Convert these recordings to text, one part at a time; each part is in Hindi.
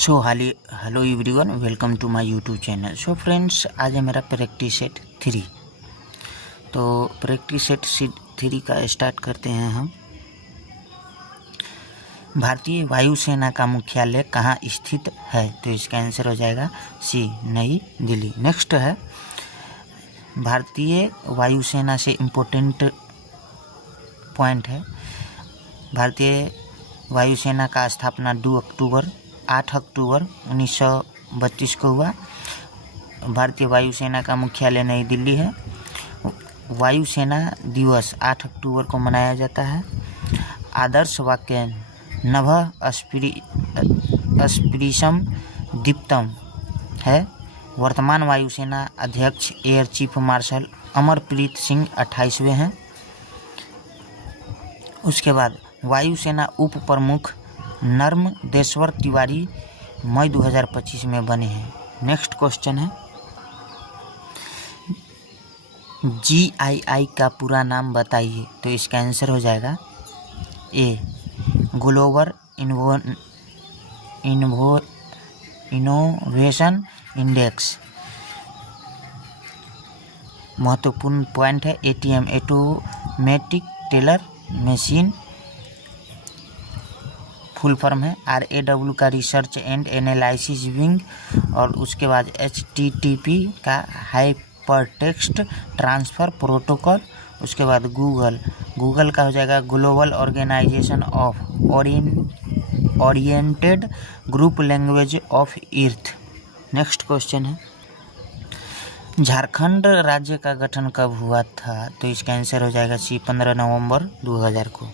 So hello everyone, welcome to my YouTube channel. So friends, आज है मेरा प्रैक्टिस सेट 3। तो प्रैक्टिस सेट 3 का स्टार्ट करते हैं हम। भारतीय वायुसेना का मुख्यालय कहाँ स्थित है? तो इसका आंसर हो जाएगा सी, नई दिल्ली। नेक्स्ट है, भारतीय वायुसेना से इम्पोर्टेंट पॉइंट है। भारतीय वायुसेना का स्थापना 8 अक्टूबर 1932 को हुआ। भारतीय वायुसेना का मुख्यालय नई दिल्ली है। वायुसेना दिवस 8 अक्टूबर को मनाया जाता है। आदर्श वाक्य नभः अस्पृशम दीप्तम है। वर्तमान वायुसेना अध्यक्ष air chief marshal Amarpreet Singh 28वें हैं। उसके बाद वायुसेना उप प्रमुख नर्मदेश्वर तिवारी मई 2025 में बने हैं। नेक्स्ट क्वेश्चन है, GII का पूरा नाम बताइए। तो इसका आंसर हो जाएगा ए, ग्लोबल इनोवेशन इंडेक्स। महत्वपूर्ण पॉइंट है ATM, automatic teller machine full form है। RAW का रिसर्च एंड एनालिसिस विंग। और उसके बाद HTTP का हाइपरटेक्स्ट ट्रांसफ़र प्रोटोकॉल। उसके बाद गूगल का हो जाएगा global organisation of oriented group language of earth. Next question है, झारखंड राज्य का गठन कब हुआ था? तो इसका आंसर हो जाएगा सी, 15 नवंबर 2000 को।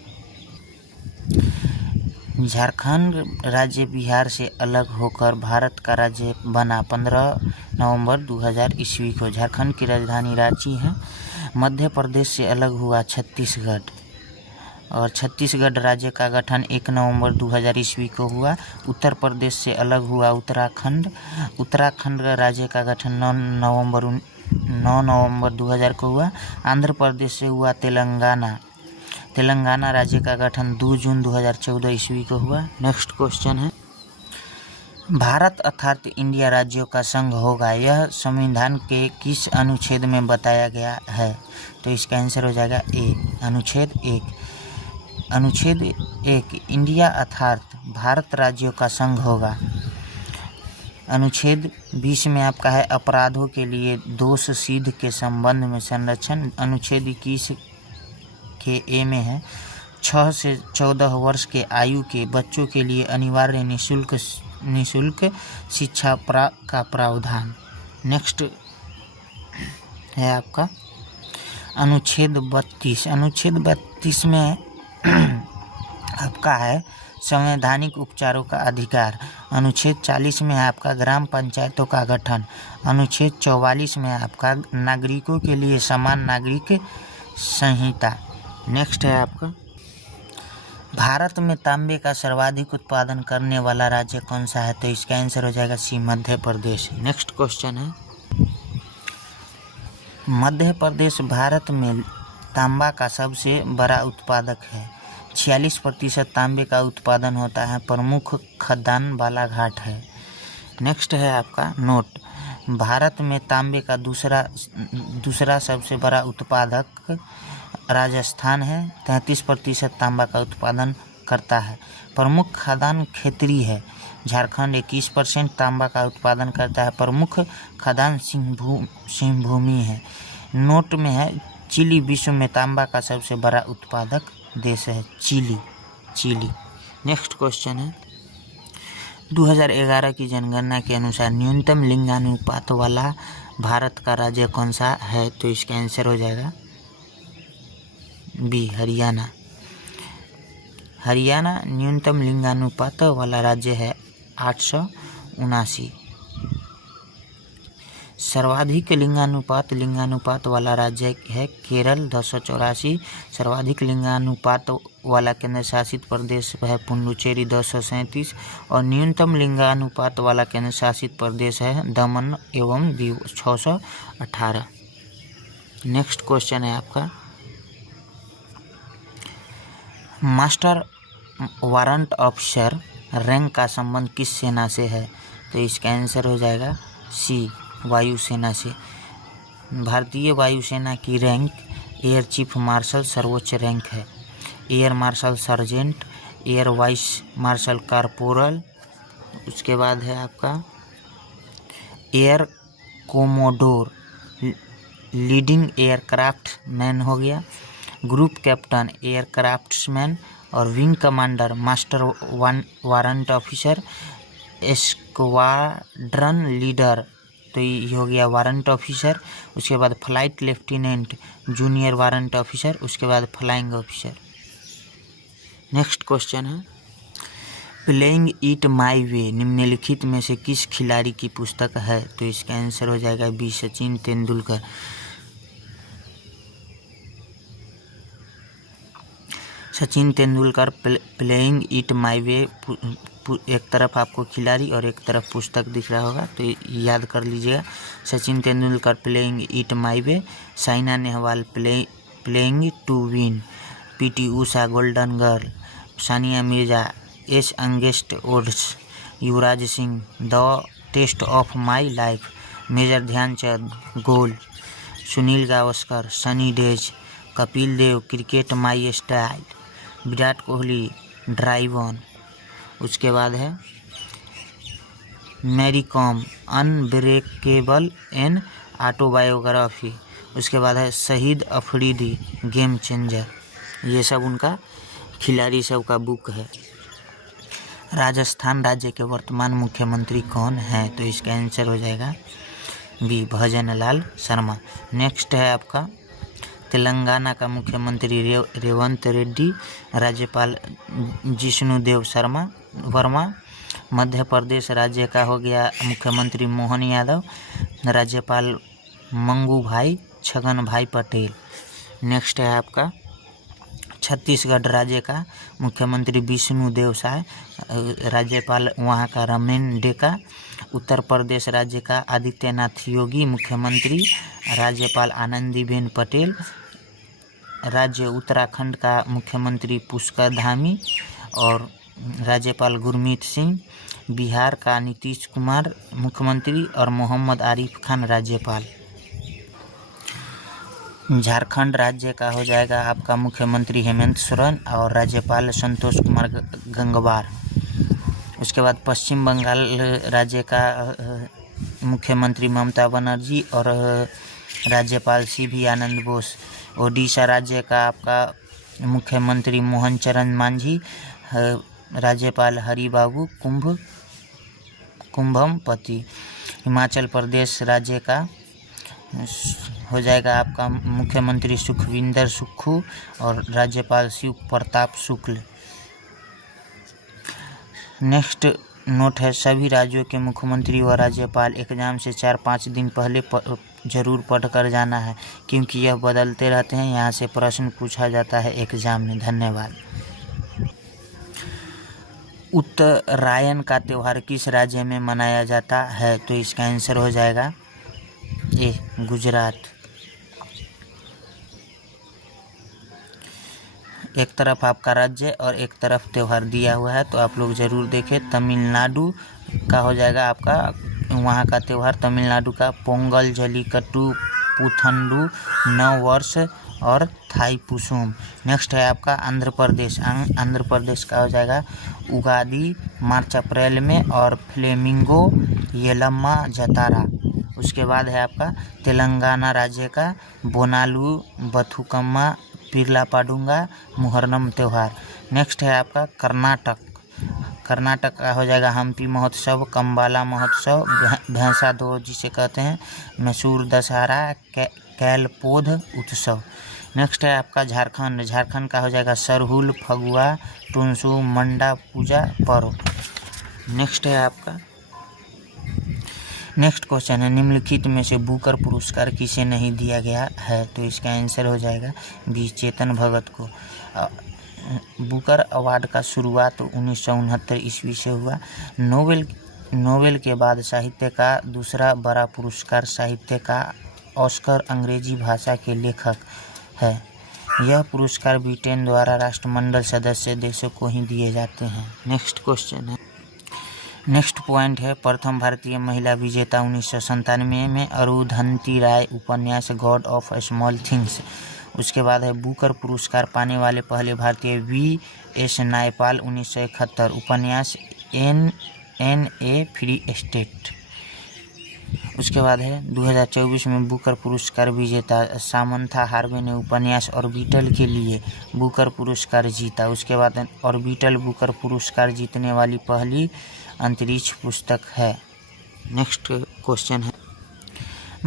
झारखंड राज्य बिहार से अलग होकर भारत का राज्य बना 15 नवंबर 2000 ईस्वी को। झारखंड की राजधानी रांची है। मध्य प्रदेश से अलग हुआ छत्तीसगढ़, और छत्तीसगढ़ राज्य का गठन 1 नवंबर 2000 ईस्वी को हुआ। उत्तर प्रदेश से अलग हुआ उत्तराखंड। उत्तराखंड राज्य का गठन 9 नवंबर 2000 को हुआ। आंध्र प्रदेश से हुआ तेलंगाना राज्य का गठन 2 जून 2014 ईस्वी को हुआ। नेक्स्ट क्वेश्चन है, भारत अर्थात इंडिया राज्यों का संघ होगा, यह संविधान के किस अनुच्छेद में बताया गया है? तो इसका आंसर हो जाएगा ए, अनुच्छेद 1। अनुच्छेद 1, इंडिया अर्थात भारत राज्यों का संघ होगा। अनुच्छेद 20 में आपका है अपराधों के लिए दोष सिद्ध के संबंध में संरक्षण। अनुच्छेद 21 के ए में है 6 से 14 वर्ष के आयु के बच्चों के लिए अनिवार्य निःशुल्क शिक्षा का प्रावधान। नेक्स्ट है आपका अनुच्छेद 32। अनुच्छेद 32 में आपका है संवैधानिक उपचारों का अधिकार। अनुच्छेद 40 में है आपका ग्राम पंचायतों का गठन। अनुच्छेद 44 में आपका नागरिकों के लिए समान नागरिक संहिता। नेक्स्ट है आपका, भारत में तांबे का सर्वाधिक उत्पादन करने वाला राज्य कौन सा है? तो इसका आंसर हो जाएगा सी, मध्य प्रदेश। नेक्स्ट क्वेश्चन है, मध्य प्रदेश भारत में तांबा का सबसे बड़ा उत्पादक है। 46% तांबे का उत्पादन होता है। प्रमुख खदान बालाघाट है। नेक्स्ट है आपका नोट, भारत में तांबे का दूसरा सबसे बड़ा उत्पादक राजस्थान है। 33% तांबा का उत्पादन करता है। प्रमुख खदान खेतरी है। झारखंड 21% तांबा का उत्पादन करता है। प्रमुख खदान सिंहभूमि है। नोट में है चिली विश्व में तांबा का सबसे बड़ा उत्पादक देश है, चिली। नेक्स्ट क्वेश्चन है, 2011 की जनगणना के अनुसार न्यूनतम लिंगानुपात वाला भारत का राज्य कौन सा है? तो इसका आंसर हो जाएगा बी, हरियाणा। हरियाणा न्यूनतम लिंगानुपात वाला राज्य है 879। सर्वाधिक लिंगानुपात वाला राज्य है केरल 284। सर्वाधिक लिंगानुपात वाला केंद्र शासित प्रदेश है पुडुचेरी 237। और न्यूनतम लिंगानुपात वाला केंद्र शासित प्रदेश है दमन एवं दीव 618। नेक्स्ट क्वेश्चन है आपका, मास्टर वारंट ऑफिसर रैंक का संबंध किस सेना से है? तो इसका आंसर हो जाएगा सी, वायुसेना से। भारतीय वायुसेना की रैंक एयर चीफ मार्शल सर्वोच्च रैंक है। Air marshal sergeant, air vice marshal corporal, उसके बाद है आपका air commodore, leading aircraft man हो गया, ग्रुप कैप्टन एयरक्राफ्ट्समैन, और wing commander master warrant officer, squadron leader, तो ये हो गया वारंट ऑफिसर। उसके बाद flight lieutenant, junior warrant officer, उसके बाद फ्लाइंग ऑफिसर। नेक्स्ट क्वेश्चन है, प्लेइंग इट माई वे निम्नलिखित में से किस खिलाड़ी की पुस्तक है? तो इसका आंसर हो जाएगा B, Sachin Tendulkar. Sachin Tendulkar playing it my way, एक तरफ आपको खिलाड़ी और एक तरफ पुस्तक दिख रहा होगा, तो याद कर लीजिएगा। Sachin Tendulkar playing it my way, Saina Nehwal playing to win, PT Usha golden girl, Sania Mirza ace against odds, Yuvraj Singh the test of my life, major Dhyanchand goal, Sunil Gavaskar sunny days, Kapil Dev cricket my style, Virat Kohli drive on. उसके बाद है Mary Kom unbreakable an autobiography. उसके बाद है शहीद अफरीदी गेम चेंजर। ये सब उनका खिलाड़ी सब का बुक है। राजस्थान राज्य के वर्तमान मुख्यमंत्री कौन है? तो इसका आंसर हो जाएगा बी, भजन लाल शर्मा। नेक्स्ट है आपका तेलंगाना का मुख्यमंत्री रेवंत रेड्डी, राज्यपाल जिष्णुदेव वर्मा। मध्य प्रदेश राज्य का हो गया मुख्यमंत्री मोहन यादव, राज्यपाल मंगू भाई छगन भाई पटेल। नेक्स्ट है आपका छत्तीसगढ़ राज्य का मुख्यमंत्री विष्णुदेव साय, राज्यपाल वहाँ का रमेन डेका। उत्तर प्रदेश राज्य का आदित्यनाथ योगी मुख्यमंत्री, राज्यपाल आनंदीबेन पटेल। राज्य उत्तराखंड का मुख्यमंत्री पुष्कर धामी और राज्यपाल गुरमीत सिंह। बिहार का नीतीश कुमार मुख्यमंत्री और मोहम्मद आरिफ खान राज्यपाल। झारखंड राज्य का हो जाएगा आपका मुख्यमंत्री हेमंत सोरेन और राज्यपाल संतोष कुमार गंगवार। उसके बाद पश्चिम बंगाल राज्य का मुख्यमंत्री ममता बनर्जी और राज्यपाल सीवी आनंद बोस। ओडिशा राज्य का आपका मुख्यमंत्री मोहन चरण मांझी, राज्यपाल हरिबाबू कुंभमपति। हिमाचल प्रदेश राज्य का हो जाएगा आपका मुख्यमंत्री सुखविंदर सुक्खू और राज्यपाल शिव प्रताप शुक्ल। नेक्स्ट नोट है, सभी राज्यों के मुख्यमंत्री व राज्यपाल एग्जाम से 4-5 दिन पहले जरूर पढ़ कर जाना है, क्योंकि यह बदलते रहते हैं। यहाँ से प्रश्न पूछा जाता है एग्जाम में। धन्यवाद। उत्तरायण का त्यौहार किस राज्य में मनाया जाता है? तो इसका आंसर हो जाएगा ए, गुजरात। एक तरफ आपका राज्य और एक तरफ त्यौहार दिया हुआ है, तो आप लोग ज़रूर देखें। तमिलनाडु का हो जाएगा आपका वहाँ का त्यौहार, तमिलनाडु का पोंगल, जल्लीकट्टू, पुथंडू, नव वर्ष और थाई पुसुम। नेक्स्ट है आपका आंध्र प्रदेश। आंध्र प्रदेश का हो जाएगा उगादी मार्च अप्रैल में और फ्लेमिंगो येलम्मा जतारा। उसके बाद है आपका तेलंगाना राज्य का बोनालू बथुकम्मा पिरला पाडुंगा मुहर्रम त्यौहार। नेक्स्ट है आपका कर्नाटक का हो जाएगा हम्पी महोत्सव, कंबाला महोत्सव, भैंसा दौड़ जिसे कहते हैं, मैसूर दशहरा, कैलपोध उत्सव। नेक्स्ट है आपका झारखंड का हो जाएगा सरहुल, फगुआ, टुनसू, मंडा पूजा पर्व। नेक्स्ट है आपका नेक्स्ट क्वेश्चन है, निम्नलिखित में से बुकर पुरस्कार किसे नहीं दिया गया है? तो इसका आंसर हो जाएगा बी, चेतन भगत को। बुकर अवार्ड का शुरुआत 1969 ईस्वी से हुआ। नोबेल के बाद साहित्य का दूसरा बड़ा पुरस्कार साहित्य का ऑस्कर अंग्रेजी भाषा के लेखक है। यह पुरस्कार ब्रिटेन द्वारा राष्ट्रमंडल सदस्य देशों को ही दिए जाते हैं। नेक्स्ट क्वेश्चन है, नेक्स्ट पॉइंट है प्रथम भारतीय महिला विजेता 1997 में अरुंधति राय, उपन्यास गॉड ऑफ स्मॉल थिंग्स। उसके बाद है बुकर पुरस्कार पाने वाले पहले भारतीय V.S. नायपाल 1971, उपन्यास N.A. Free state. उसके बाद है 2024 में बुकर पुरस्कार विजेता सामंथा हार्वे ने उपन्यास ऑर्बिटल के लिए बुकर पुरस्कार जीता। उसके बाद ऑर्बिटल बुकर पुरस्कार जीतने वाली पहली अंतरिक्ष पुस्तक है। नेक्स्ट क्वेश्चन है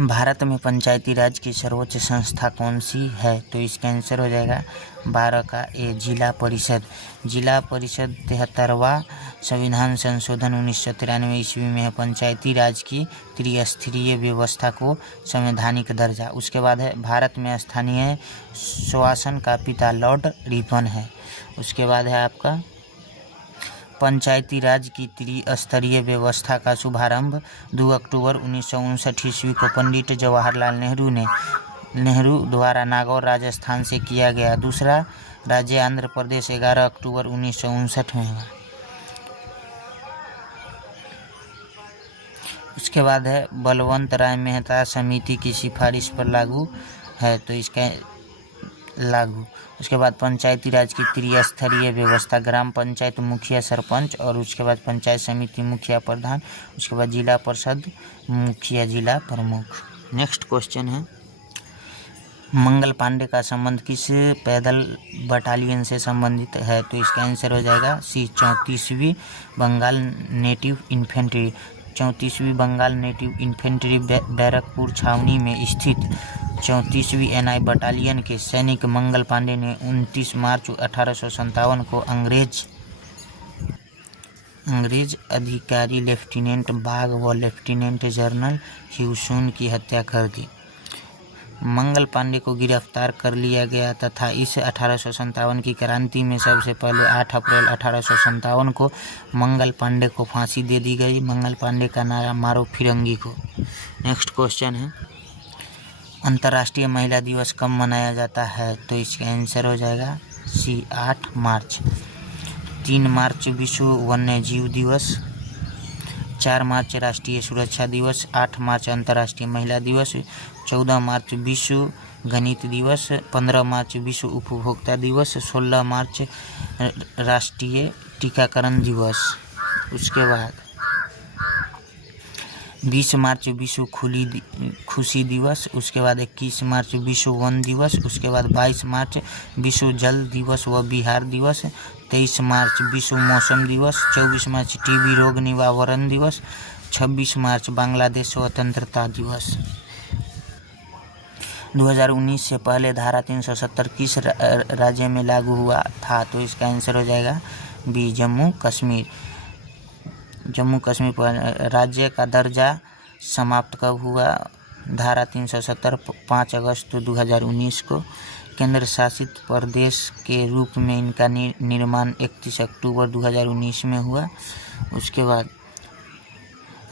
भारत में पंचायती राज की सर्वोच्च संस्था कौन सी है? तो इसका आंसर हो जाएगा 12 का ए जिला परिषद। जिला परिषद 73वां संविधान संशोधन 1993 ईस्वी में है पंचायती राज की त्रिस्तरीय व्यवस्था को संवैधानिक दर्जा। उसके बाद है भारत में स्थानीय शासन का पिता लॉर्ड रिपन है। उसके बाद है आपका पंचायती राज की त्रिस्तरीय व्यवस्था का शुभारंभ 2 अक्टूबर 1959 ईस्वी को पंडित जवाहरलाल नेहरू द्वारा नागौर राजस्थान से किया गया। दूसरा राज्य आंध्र प्रदेश 11 अक्टूबर 1959 में हुआ। उसके बाद है बलवंत राय मेहता समिति की सिफारिश पर लागू है, तो इसका लागू। उसके बाद पंचायती राज की त्रिस्तरीय व्यवस्था ग्राम पंचायत मुखिया सरपंच और उसके बाद पंचायत समिति मुखिया प्रधान, उसके बाद जिला परिषद मुखिया जिला प्रमुख। नेक्स्ट क्वेश्चन है मंगल पांडे का संबंध किस पैदल बटालियन से संबंधित है? तो इसका आंसर हो जाएगा सी 34वीं बंगाल नेटिव इन्फेंट्री। 34वीं बंगाल नेटिव इन्फेंट्री बैरकपुर छावनी में स्थित 34वीं NI बटालियन के सैनिक मंगल पांडे ने 29 मार्च 1857 को अंग्रेज अधिकारी लेफ्टिनेंट बाग व लेफ्टिनेंट जनरल ह्यूसून की हत्या कर दी। मंगल पांडे को गिरफ्तार कर लिया गया तथा इस 1857 की क्रांति में सबसे पहले 8 अप्रैल 1857 को मंगल पांडे को फांसी दे दी गई। मंगल पांडे का नारा मारो फिरंगी को। नेक्स्ट क्वेश्चन है अंतर्राष्ट्रीय महिला दिवस कब मनाया जाता है? तो इसका आंसर हो जाएगा सी 8 मार्च। 3 मार्च विश्व वन्य जीव दिवस, 4 मार्च राष्ट्रीय सुरक्षा दिवस, 8 मार्च अंतर्राष्ट्रीय महिला दिवस, 14 मार्च विश्व गणित दिवस, 15 मार्च विश्व उपभोक्ता दिवस, 16 मार्च राष्ट्रीय टीकाकरण दिवस। उसके बाद 20 मार्च विश्व खुशी दिवस। उसके बाद 21 मार्च विश्व वन दिवस। उसके बाद 22 मार्च विश्व जल दिवस व बिहार दिवस। 23 मार्च विश्व मौसम दिवस। 24 मार्च टीबी रोग निवारण दिवस। 26 मार्च बांग्लादेश स्वतंत्रता दिवस। 2019 से पहले धारा 370 किस राज्य में लागू हुआ था? तो इसका आंसर हो जाएगा बी जम्मू कश्मीर। जम्मू कश्मीर पर राज्य का दर्जा समाप्त कब हुआ? धारा 370 5 अगस्त 2019 को। केंद्र शासित प्रदेश के रूप में इनका निर्माण 31 अक्टूबर 2019 में हुआ। उसके बाद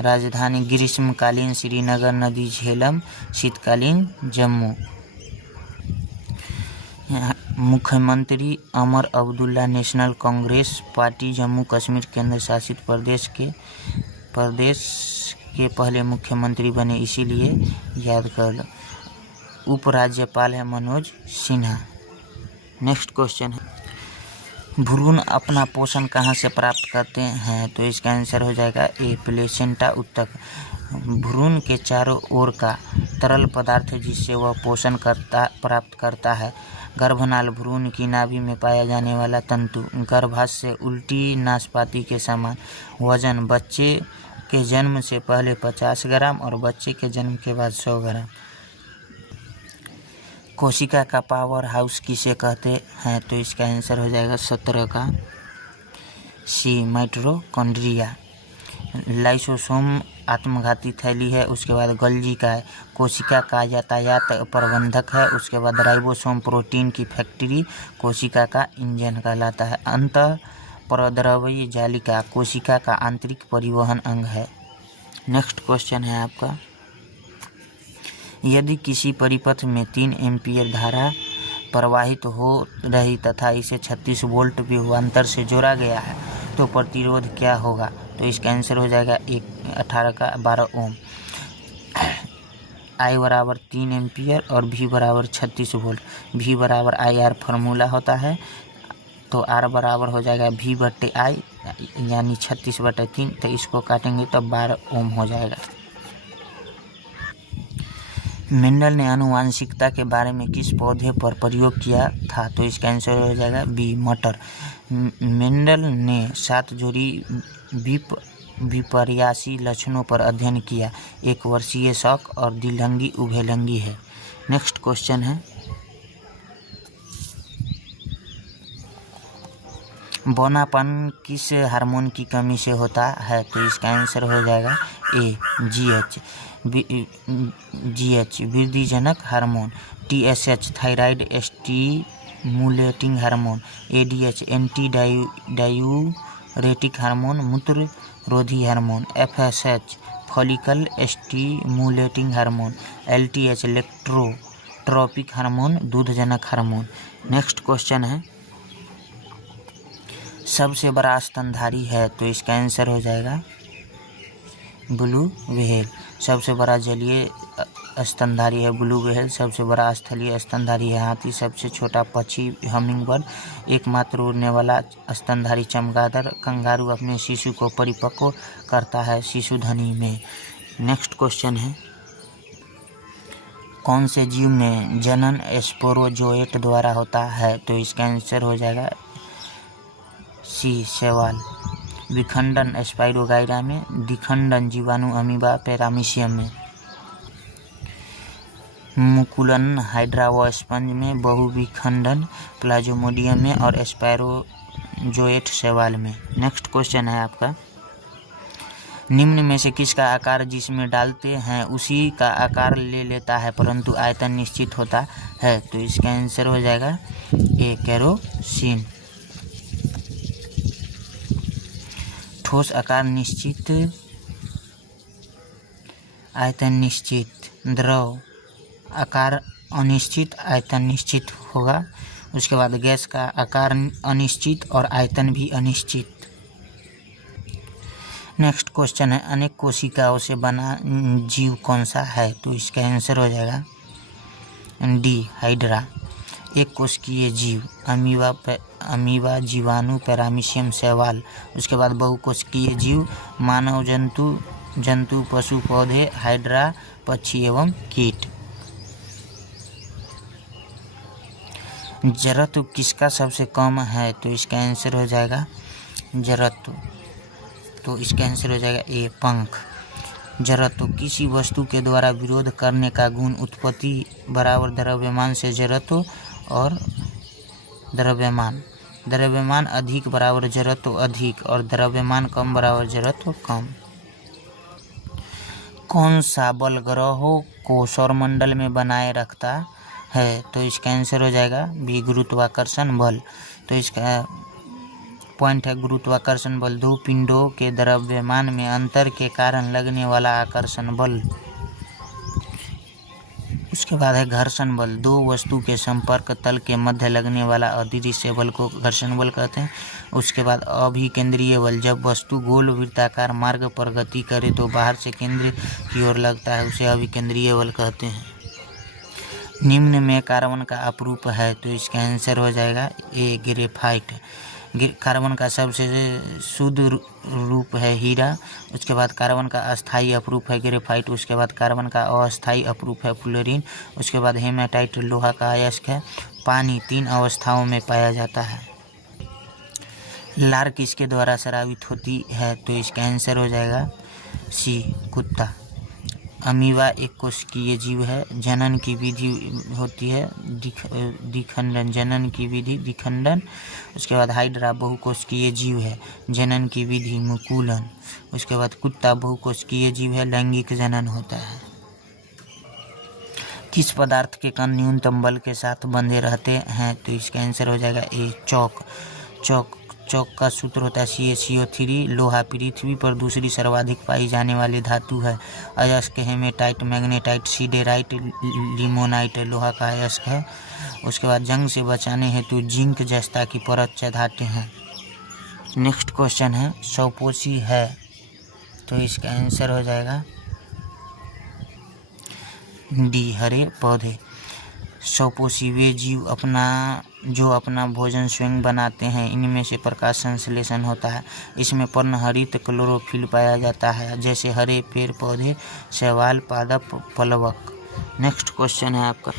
राजधानी ग्रीष्मकालीन श्रीनगर, नदी झेलम, शीतकालीन जम्मू। मुख्यमंत्री अमर अब्दुल्ला नेशनल कांग्रेस पार्टी जम्मू कश्मीर केंद्र शासित प्रदेश के पहले मुख्यमंत्री बने, इसीलिए याद कर लो। उपराज्यपाल है मनोज सिन्हा। नेक्स्ट क्वेश्चन है भ्रूण अपना पोषण कहाँ से प्राप्त करते हैं? तो इसका आंसर हो जाएगा ए प्लेसेंटा उत्तक। भ्रूण के चारों ओर का तरल पदार्थ जिससे वह पोषण प्राप्त करता है। गर्भनाल भ्रूण की नाभि में पाया जाने वाला तंतु। गर्भाशय उल्टी नाशपाती के समान। वजन बच्चे के जन्म से पहले 50 ग्राम और बच्चे के जन्म के बाद 100 ग्राम। कोशिका का पावर हाउस किसे कहते हैं? तो इसका आंसर हो जाएगा 17 का सी माइटोकॉन्ड्रिया। लाइसोसोम आत्मघाती थैली है। उसके बाद गोल्गी का है कोशिका का यातायात प्रबंधक है। उसके बाद राइबोसोम प्रोटीन की फैक्ट्री कोशिका का इंजन कहलाता है। अंतःप्रद्रव्य जालिका कोशिका का आंतरिक परिवहन अंग है। नेक्स्ट क्वेश्चन है आपका यदि किसी परिपथ में 3 एम्पीयर धारा प्रवाहित हो रही तथा इसे 36 वोल्ट विभवांतर से जोड़ा गया है तो प्रतिरोध क्या होगा? तो इसका आंसर हो जाएगा 18 का 12 ओम। I बराबर 3 एम्पियर और V बराबर 36 वोल्ट। V बराबर IR फार्मूला होता है, तो R बराबर हो जाएगा V/I यानी 36/3। तो इसको काटेंगे तो 12 ओम हो जाएगा। मेंडल ने आनुवांशिकता के बारे में किस पौधे पर प्रयोग किया था? तो इसका आंसर हो जाएगा बी, मटर। मेंडल ने 7 जोड़ी विपर्यासी लक्षणों पर अध्ययन किया। एक वर्षीय शौक और द्विलिंगी उभयलिंगी है। नेक्स्ट क्वेश्चन है, बौनापन किस हार्मोन की कमी से होता है? तो इसका आंसर हो जाएगा ए, GH वृद्धिजनक hormone, TSH thyroid stimulating hormone, ADH anti diuretic hormone मूत्र रोधी हार्मोन, FSH follicle stimulating hormone, LTH electrotropic hormone दूधजनक हार्मोन। नेक्स्ट क्वेश्चन है, सबसे बड़ा स्तनधारी है? तो इसका आंसर हो जाएगा ब्लू व्हेल। सबसे बड़ा जलीय स्तनधारी है ब्लू व्हेल। सबसे बड़ा स्थलीय स्तनधारी है हाथी। सबसे छोटा पक्षी हमिंगबर्ड। एकमात्र उड़ने वाला स्तनधारी चमगादड़। कंगारू अपने शिशु को परिपक्व करता है शिशुधनी में। नेक्स्ट क्वेश्चन है, कौन से जीव में जनन स्पोरोजोएट द्वारा होता है? तो इसका आंसर हो जाएगा सी, शैवाल। विखंडन स्पाइरोगाइरा में। द्विखंडन जीवाणु अमीबा पैरामीशियम में। मुकुलन हाइड्रा व स्पंज में। बहुविखंडन प्लाज्मोडियम में और स्पाइरोजोएट शैवाल में। नेक्स्ट क्वेश्चन है आपका, निम्न में से किसका आकार जिसमें डालते हैं उसी का आकार ले लेता है परंतु आयतन निश्चित होता है? तो इसका आंसर हो जाएगा ए, केरोसिन। ठोस आकार निश्चित, आयतन निश्चित। द्रव आकार अनिश्चित, आयतन निश्चित होगा। उसके बाद गैस का आकार अनिश्चित और आयतन भी अनिश्चित। नेक्स्ट क्वेश्चन है, अनेक कोशिकाओं से बना जीव कौन सा है? तो इसका आंसर हो जाएगा डी, हाइड्रा। एक कोशिकीय जीव अमीबा जीवाणु पैरामीशियम शैवाल। उसके बाद बहुकोशिकीय जीव मानव जंतु पशु पौधे हाइड्रा पक्षी एवं कीट। जड़त्व किसका सबसे कम है? तो इसका आंसर हो जाएगा जड़त्व। तो इसका आंसर हो जाएगा ए, पंख। जड़त्व किसी वस्तु के द्वारा विरोध करने का गुण। उत्पत्ति बराबर द्रव्यमान से जड़त्व और द्रव्यमान अधिक बराबर जड़त्व अधिक और द्रव्यमान कम बराबर जड़त्व कम। कौन सा बल ग्रहों को सौरमंडल में बनाए रखता है? तो इसका आंसर हो जाएगा बी, गुरुत्वाकर्षण बल। तो इसका पॉइंट है गुरुत्वाकर्षण बल दो पिंडों के द्रव्यमान में अंतर के कारण लगने वाला आकर्षण बल। उसके बाद है घर्षण बल, दो वस्तु के संपर्क तल के मध्य लगने वाला अदृश्य बल को घर्षण बल कहते हैं। उसके बाद अभिकेंद्रीय बल, जब वस्तु गोल वृत्ताकार मार्ग पर गति करे तो बाहर से केंद्र की ओर लगता है, उसे अभिकेंद्रीय बल कहते हैं। निम्न में कार्बन का अपरूप है? तो इसका आंसर हो जाएगा ए, ग्रेफाइट। कार्बन का सबसे शुद्ध रूप है हीरा। उसके बाद कार्बन का अस्थायी अपरूप है ग्रेफाइट। उसके बाद कार्बन का अस्थायी अपरूप है फ्लोरीन। उसके बाद हेमाटाइट लोहा का अयस्क है। पानी 3 अवस्थाओं में पाया जाता है। लार किसके द्वारा स्रावित होती है? तो इसका आंसर हो जाएगा सी, कुत्ता। अमीबा एक कोशिकीय जीव है। जनन की विधि होती है द्विखंडन, जनन की विधि द्विखंडन। उसके बाद हाइड्रा बहुकोशिकीय जीव है, जनन की विधि मुकुलन। उसके बाद कुत्ता बहुकोशिकीय जीव है, लैंगिक जनन होता है। किस पदार्थ के कण न्यूनतम बल के साथ बंधे रहते हैं? तो इसका आंसर हो जाएगा ए, चौक का सूत्र होता है CaCO3। लोहा पृथ्वी पर दूसरी सर्वाधिक पाई जाने वाली धातु है। अयस्क हेमेटाइट, मैग्नेटाइट, सीडेराइट, लिमोनाइट लोहा का अयस्क है। उसके बाद जंग से बचाने हेतु जिंक जस्ता की परत चढ़ाते हैं। नेक्स्ट क्वेश्चन है, स्वपोषी है तो इसका आंसर हो जाएगा डी, हरे पौधे। स्वपोषी वे जीव अपना भोजन स्वयं बनाते हैं। इनमें से प्रकाश संश्लेषण होता है। इसमें पर्णहरित क्लोरोफिल पाया जाता है, जैसे हरे पेड़ पौधे, शैवाल, पादप, प्लवक। नेक्स्ट क्वेश्चन है आपका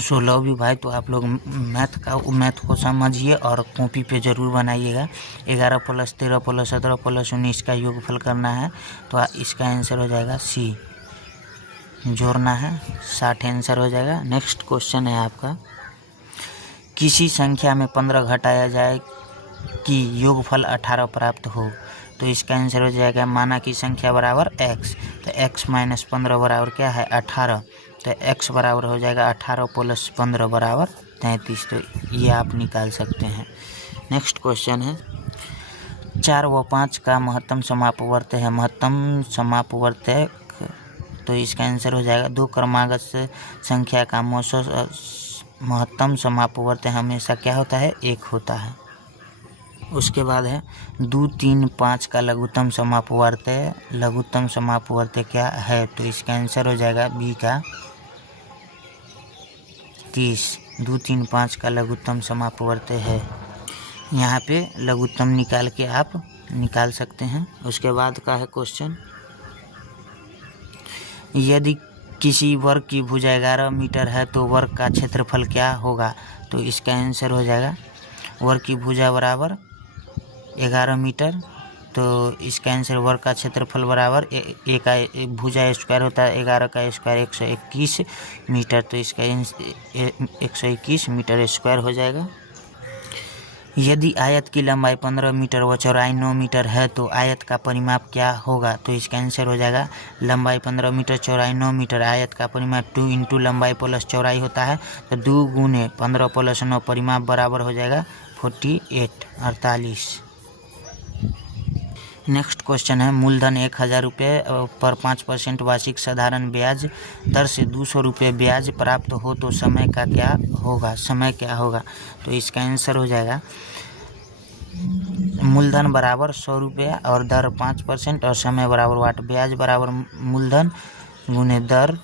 16 भी भाई, तो आप लोग मैथ को समझिए और कॉपी पे ज़रूर बनाइएगा। 11 + 13 + 17 + 19 का योगफल करना है, तो इसका आंसर हो जाएगा सी, जोड़ना है 60 आंसर हो जाएगा। नेक्स्ट क्वेश्चन है आपका किसी संख्या में 15 घटाया जाए कि योगफल 18 प्राप्त हो, तो इसका आंसर हो जाएगा माना की संख्या बराबर x, तो x - 15 बराबर क्या है 18, तो x बराबर हो जाएगा 18 + 15 बराबर 33, तो ये आप निकाल सकते हैं। नेक्स्ट क्वेश्चन है 4 व 5 का महत्तम समापवर्त है। महत्तम समापवर्तक, तो इसका आंसर हो जाएगा 2 क्रमागत संख्या का महत्तम समापवर्त हमेशा क्या होता है 1 होता है। उसके बाद है 2, 3, 5 का लघुत्तम समापवर्त है। लघुत्तम समापवर्त क्या है, तो इसका आंसर हो जाएगा बी का 30। 2, 3, 5 का लघुत्तम समापवर्त है। यहाँ पे लघुत्तम निकाल के आप निकाल सकते हैं। उसके बाद का है क्वेश्चन यदि किसी वर्ग की भुजा 11 मीटर है तो वर्ग का क्षेत्रफल क्या होगा, तो इसका आंसर हो जाएगा वर्ग की भुजा बराबर 11 मीटर, तो इसका आंसर वर्ग का क्षेत्रफल बराबर एक भुजा स्क्वायर होता है 11 का स्क्वायर 121 मीटर, तो इसका 121 मीटर स्क्वायर हो जाएगा। यदि आयत की लंबाई 15 मीटर व चौड़ाई 9 मीटर है तो आयत का परिमाप क्या होगा, तो इसका आंसर हो जाएगा लंबाई 15 मीटर चौड़ाई 9 मीटर, आयत का परिमाप 2 × लंबाई + चौड़ाई होता है, तो 2 × 15 + 9 परिमाप बराबर हो जाएगा 48। नेक्स्ट क्वेश्चन है मूलधन 1000 रुपये पर 5% वार्षिक साधारण ब्याज दर से 200 रुपये ब्याज प्राप्त हो तो समय क्या होगा, तो इसका आंसर हो जाएगा मूलधन बराबर 100 रुपये और दर 5% और समय बराबर वाट। ब्याज बराबर मूलधन गुने दर,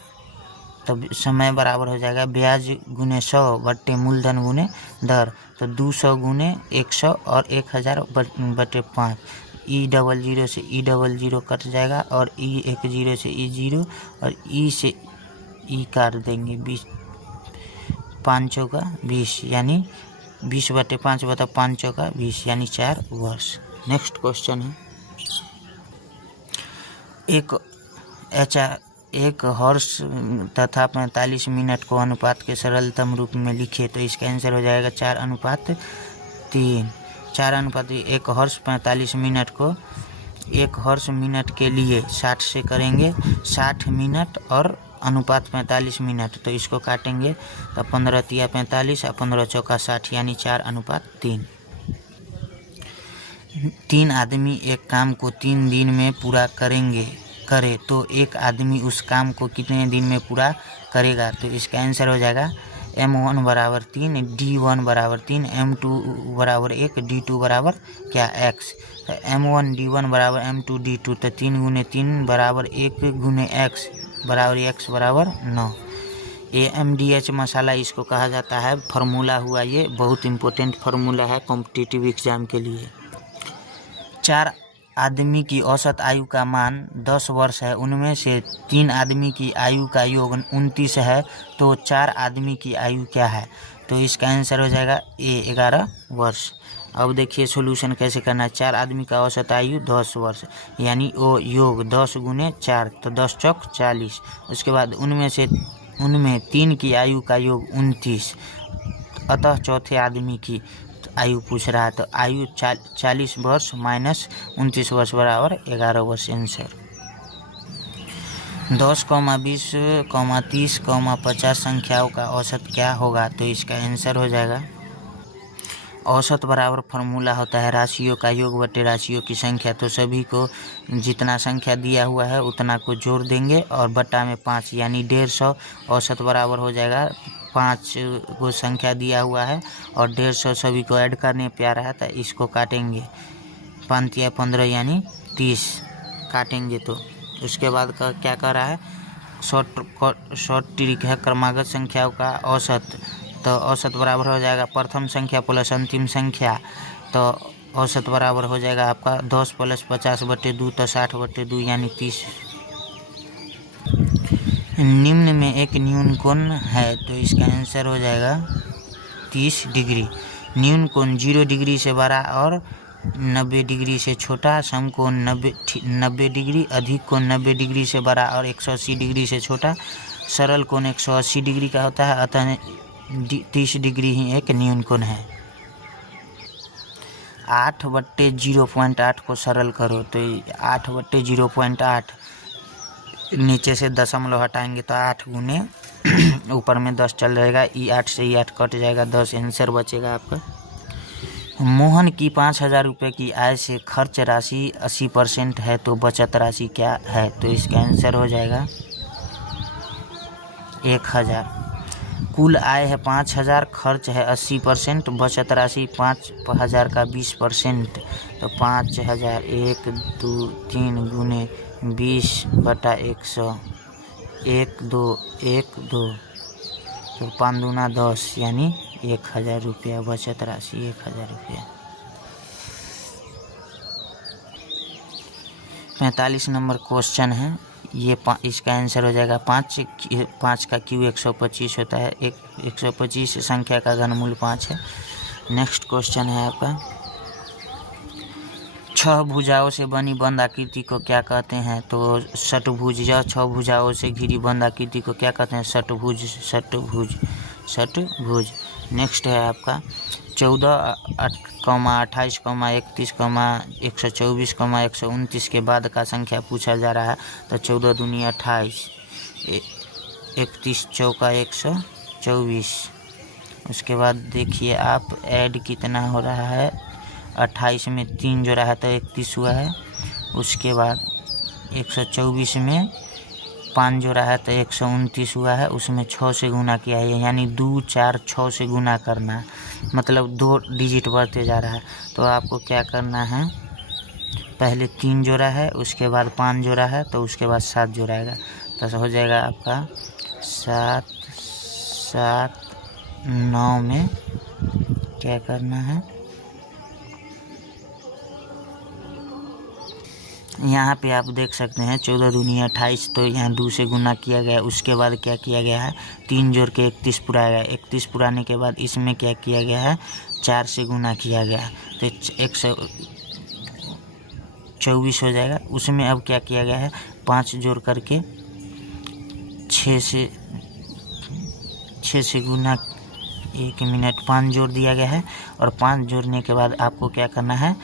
तब समय बराबर हो जाएगा ब्याज गुने 100 बट्टे मूलधन गुने दर, तो 200 गुने 100 और 1000 बट्टे 5। E00 से E00 कट जाएगा और E10 से E0 और E से E काट देंगे 20, 5 चौका 20 यानी 20 बटे 5 बटा 5 चौका 20 यानी 4 वर्ष। नेक्स्ट क्वेश्चन है एक हॉर्स तथा 45 मिनट को अनुपात के सरलतम रूप में लिखे, तो इसका आंसर हो जाएगा 4:3। 4:3। एक हॉर्स 45 मिनट को एक हॉर्स मिनट के लिए 60 से करेंगे 60 मिनट और अनुपात 45 मिनट, तो इसको काटेंगे तो 15 × 45 और 15 चौका 60 यानी 4:3। 3 आदमी एक काम को 3 दिन में पूरा करे तो एक आदमी उस काम को कितने दिन में पूरा करेगा, तो इसका आंसर हो जाएगा M1 बराबर 3, D1 बराबर 3, M2 बराबर 1, D2 बराबर क्या x, तो M1 D1 बराबर M2 D2, तो 3 × 3 बराबर 1 × x बराबर x बराबर 9। AMDH मसाला इसको कहा जाता है। फार्मूला हुआ ये, बहुत इम्पोर्टेंट फार्मूला है कॉम्पिटिटिव एग्जाम के लिए। 4 आदमी की औसत आयु का मान 10 वर्ष है, उनमें से 3 आदमी की आयु का योग 29 है, तो 4 आदमी की आयु क्या है, तो इसका आंसर हो जाएगा A 11 वर्ष। अब देखिए सॉल्यूशन कैसे करना है। 4 आदमी का औसत आयु 10 वर्ष यानी ओ योग 10 × 4, तो 10 चौक 40। उसके बाद उनमें 3 की आयु का योग 29, अतः चौथे आदमी की आयु पूछ रहा है, तो आयु 40 वर्ष माइनस 29 वर्ष बराबर 11 वर्ष आंसर। 10, 20, 30, 50 संख्याओं का औसत क्या होगा, तो इसका आंसर हो जाएगा औसत बराबर फार्मूला होता है राशियों का योग बटे राशियों की संख्या, तो सभी को जितना संख्या दिया हुआ है उतना को जोड़ देंगे और बटा में 5 यानी 150। औसत बराबर हो जाएगा 5 को संख्या दिया हुआ है और 150 सभी को ऐड करने पे आ रहा है, तो इसको काटेंगे 5 × 15 यानी 30, काटेंगे तो। उसके बाद का क्या कर रहा है, शॉर्ट ट्रिक है क्रमागत संख्याओं का औसत। तो औसत बराबर हो जाएगा प्रथम संख्या प्लस अंतिम संख्या, तो औसत बराबर हो जाएगा आपका 10 + 50/2 तो 60/2 यानी 30। निम्न में एक न्यून कोण है, तो इसका आंसर हो जाएगा 30 डिग्री। न्यून कोण 0 डिग्री से बड़ा और 90 डिग्री से छोटा, समकोण 90 डिग्री, अधिक कोण 90 डिग्री से बड़ा और 180 डिग्री से छोटा, सरल कोण 180 डिग्री का होता है, अतः 30 डिग्री ही एक न्यून कोण है। 8/0.8 को सरल करो, तो 8/0.8 नीचे से दशमलव हटाएंगे तो 8 गुने ऊपर में 10 चल जाएगा, E8 से E8 कट जाएगा, 10 आंसर बचेगा आपका। मोहन की 5,000 रुपये की आय से खर्च राशि 80% है, तो बचत राशि क्या है, तो इसका आंसर हो जाएगा 1000। कुल आय है 5,000, खर्च है 80%, बचत राशि 5,000 का 20%, तो 5,000 1 2 3 गुने 20/100, 1 2 1 2, तो 5 दूना 10 यानी 1000 रुपया बचत राशि 1000 रुपया। 45 नंबर क्वेश्चन है ये, इसका आंसर हो जाएगा 5 का क्यू 125 होता है, 125 संख्या का घनमूल 5 है। नेक्स्ट क्वेश्चन है आपका, 6 भुजाओं से बनी बंद आकृति को क्या कहते हैं, तो षटभुज। यह 6 भुजाओं से घिरी बंद आकृति को क्या कहते हैं, षटभुज, षटभुज, षटभुज। नेक्स्ट है आपका 14, 28, 31, 124, 129 के बाद का संख्या पूछा जा रहा है, तो 14 दूनी 28, 31 चौका 124। उसके बाद देखिए आप ऐड कितना हो रहा है, 28 में 3 जोड़ा है तो 31 हुआ है। उसके बाद 124 में 5 जोड़ा है तो 129 हुआ है, उसमें 6 से गुना किया है, यानी 2 4 6 से गुना करना है, मतलब 2 डिजिट बढ़ते जा रहा है। तो आपको क्या करना है, पहले 3 जोड़ा है, उसके बाद 5 जोड़ा है, तो उसके बाद 7 जोड़ाएगा, तो हो जाएगा आपका 7 7 9 में क्या करना है, यहाँ पे आप देख सकते हैं 14 दूनी 28, तो यहाँ 2 से गुना किया गया। उसके बाद क्या किया गया है, 3 जोड़ के 31 पुराया गया, 31 पुराने के बाद इसमें क्या किया गया है, 4 से गुना किया गया, तो 124 हो जाएगा। उसमें अब क्या किया गया है, 5 जोड़ करके 6 से गुना, 1 मिनट 5 जोड़ दिया गया है, और 5 जोड़ने के बाद आपको क्या करना है,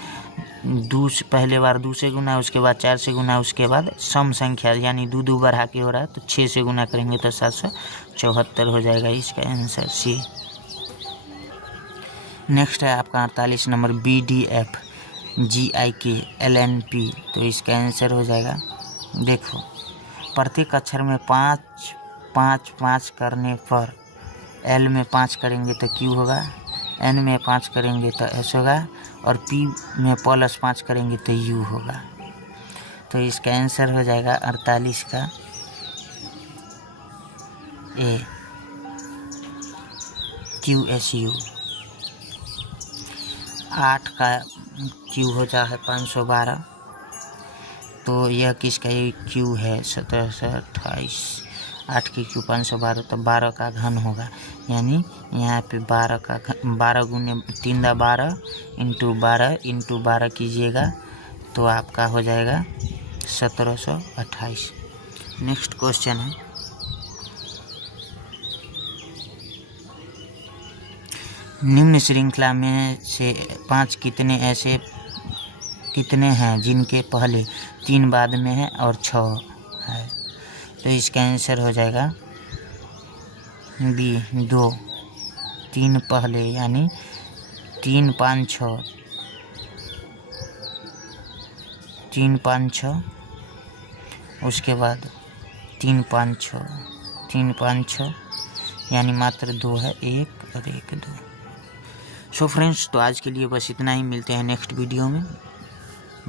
पहले बार 2 से गुना, उसके बाद 4 से गुना, उसके बाद सम संख्या यानी 2 बढ़ा के हो रहा है, तो 6 से गुना करेंगे तो 774 हो जाएगा, इसका आंसर सी। नेक्स्ट है आपका 48 नंबर, BDF GIK LNP, तो इसका आंसर हो जाएगा, देखो प्रत्येक अक्षर में 5 5 5 करने पर L में 5 करेंगे तो Q होगा, N में 5 करेंगे तो S होगा, और P में +5 करेंगे तो U होगा। तो इसका आंसर हो जाएगा 48 का A, QSU। 8 का Q हो जाए 512, तो यह किसका Q है, 1728। 8 की Q 512, तो 12 का घन होगा, यानी यहाँ पे 12 का 12 गुने 3 × 12 × 12 कीजिएगा, तो आपका हो जाएगा 1728। नेक्स्ट क्वेश्चन है, निम्न श्रृंखला में से 5 कितने हैं जिनके पहले 3 बाद में है और 6 है, तो इसका आंसर हो जाएगा बी, 2, 3 पहले यानी 3 5 6, 3 5 6, उसके बाद 3 5 6, 3 5 6 यानी मात्र 2 है, 1 और 1 2। सो फ्रेंड्स, तो आज के लिए बस इतना ही, मिलते हैं नेक्स्ट वीडियो में।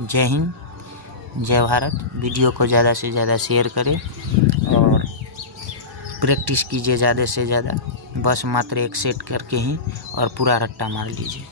जय हिंद, जय भारत। वीडियो को ज़्यादा से ज़्यादा शेयर करें और प्रैक्टिस कीजिए ज़्यादा से ज़्यादा, बस मात्र एक सेट करके ही और पूरा रट्टा मार लीजिए।